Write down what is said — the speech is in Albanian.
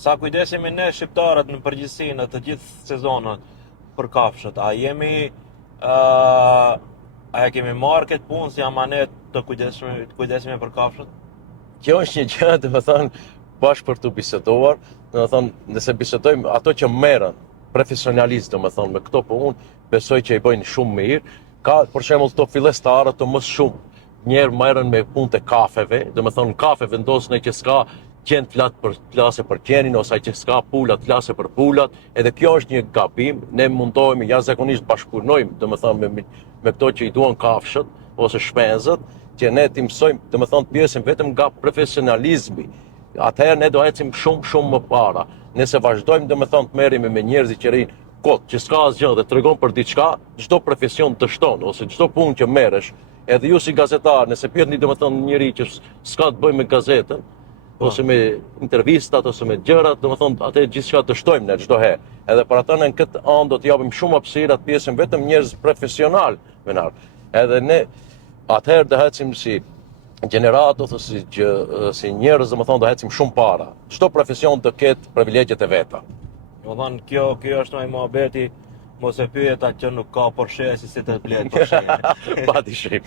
Sa kujdesemi ne shqiptarët në përgjithësi në të gjithë sezonët për kafshët, a kemi marrë këtë punë si amanet të kujdesemi për kafshët? Kjo është një gjë, domethënë, bashkë për të biseduar, domethënë, nëse bisedojmë ato që merren profesionalistë, domethënë, me këto punë, besoj që i bëjnë shumë mirë. Ka për shembull këto fillestarë të mos shumë. Njerë merren me punë të kafeve, domethënë kafe vendosën që s'ka qenë flase për qenin, ose që s'ka pulat flase për pulat, edhe kjo është një gabim. Ne mundohemi jashtëzakonisht bashkëpunojmë, domethënë me këto që i duan kafshët ose shpenzët, që ne t'i mësojmë, domethënë pjesën vetëm nga profesionalizmi. Atëherë ne do ecim shumë më para. Nëse vazhdojmë domethënë të merremi me njerëz që rrinë kot, që s'ka asgjë dhe tregon për diçka, çdo profesion të shton ose çdo punë që merresh, edhe ju si gazetar, nëse pyetni domethënë njëri që s'ka të bëjë me gazetën, ose me intervistat ose me gjërat, domethënë atë gjithçka të shtojmë ne çdo herë. Edhe për atë në këtë anë do të japim shumë hapësirë atë pjesën vetëm njerëz profesional menar. Edhe ne atëherë do ecim si gjeneratë ose si njerëz, domethënë do ecim shumë para. Çdo profesion të ketë privilegjet e veta. Domethënë kjo është më mohabeti, mos e pyet atë që nuk ka Porsche si të blet Porsche. Pa dyshim.